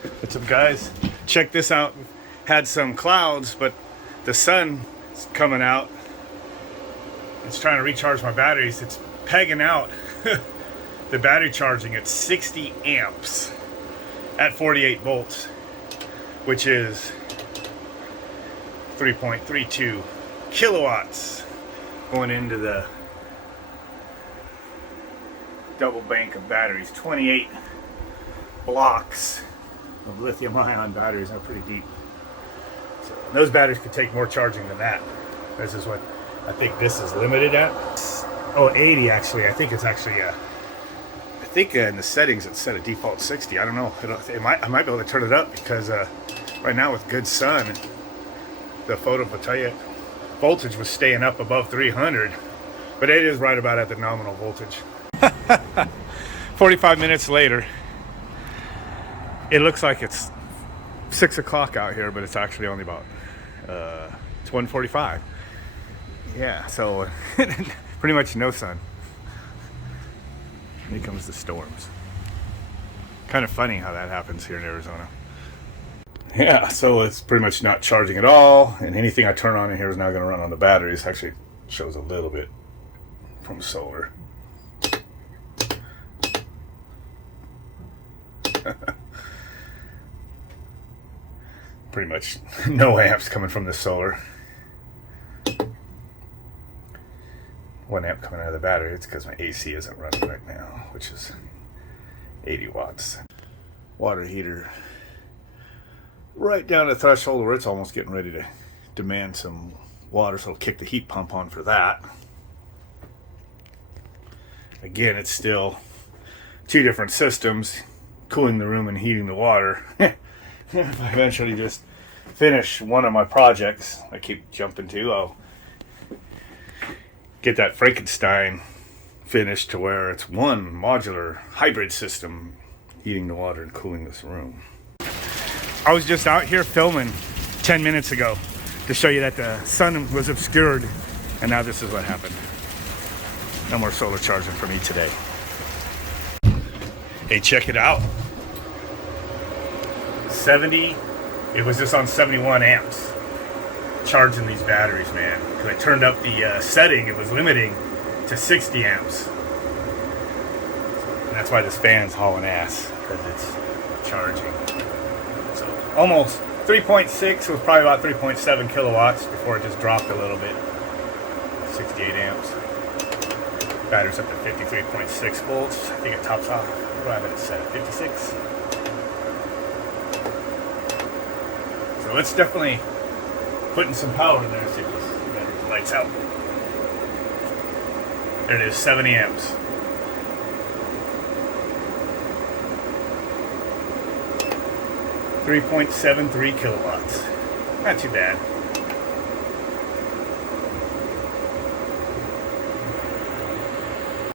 What's up, guys? Check this out. Had some clouds, but the sun is coming out. It's trying to recharge my batteries. It's pegging out the battery charging at 60 amps at 48 volts, which is 3.32 kilowatts going into the double bank of batteries. 28 blocks of lithium ion batteries. Are pretty deep. So those batteries could take more charging than that. This is what I think this is limited at. Oh, 80 actually. I think it's actually I think in the settings it's set at default 60. I don't know. I might be able to turn it up because right now with good sun, the photovoltaic voltage was staying up above 300, but it is right about at the nominal voltage. 45 minutes later, it looks like it's 6 o'clock out here, but it's actually only about it's 1:45. Yeah, so pretty much no sun. And here comes the storms. Kind of funny how that happens here in Arizona. Yeah, so it's pretty much not charging at all, and anything I turn on in here is now going to run on the batteries. Actually shows a little bit from solar. Pretty much no amps coming from the solar. 1 amp coming out of the battery. It's because my AC isn't running right now, which is 80 watts. Water heater right down the threshold where it's almost getting ready to demand some water, so I'll kick the heat pump on for that. Again, it's still 2 different systems, cooling the room and heating the water. If I eventually just finish one of my projects I keep jumping to, I'll get that Frankenstein finished to where it's one modular hybrid system heating the water and cooling this room. I was just out here filming 10 minutes ago to show you that the sun was obscured, and now this is what happened. No more solar charging for me today. Hey, check it out. 70, it was just on 71 amps charging these batteries, man. Because I turned up the setting, it was limiting to 60 amps. And that's why this fan's hauling ass, because it's charging. So almost 3.6, was probably about 3.7 kilowatts before it just dropped a little bit. 68 amps. Battery's up to 53.6 volts. I think it tops off. What do I have it set at? 56. So it's definitely putting some power in there. See if this lights out. There it is, 70 amps. .73 kilowatts. Not too bad.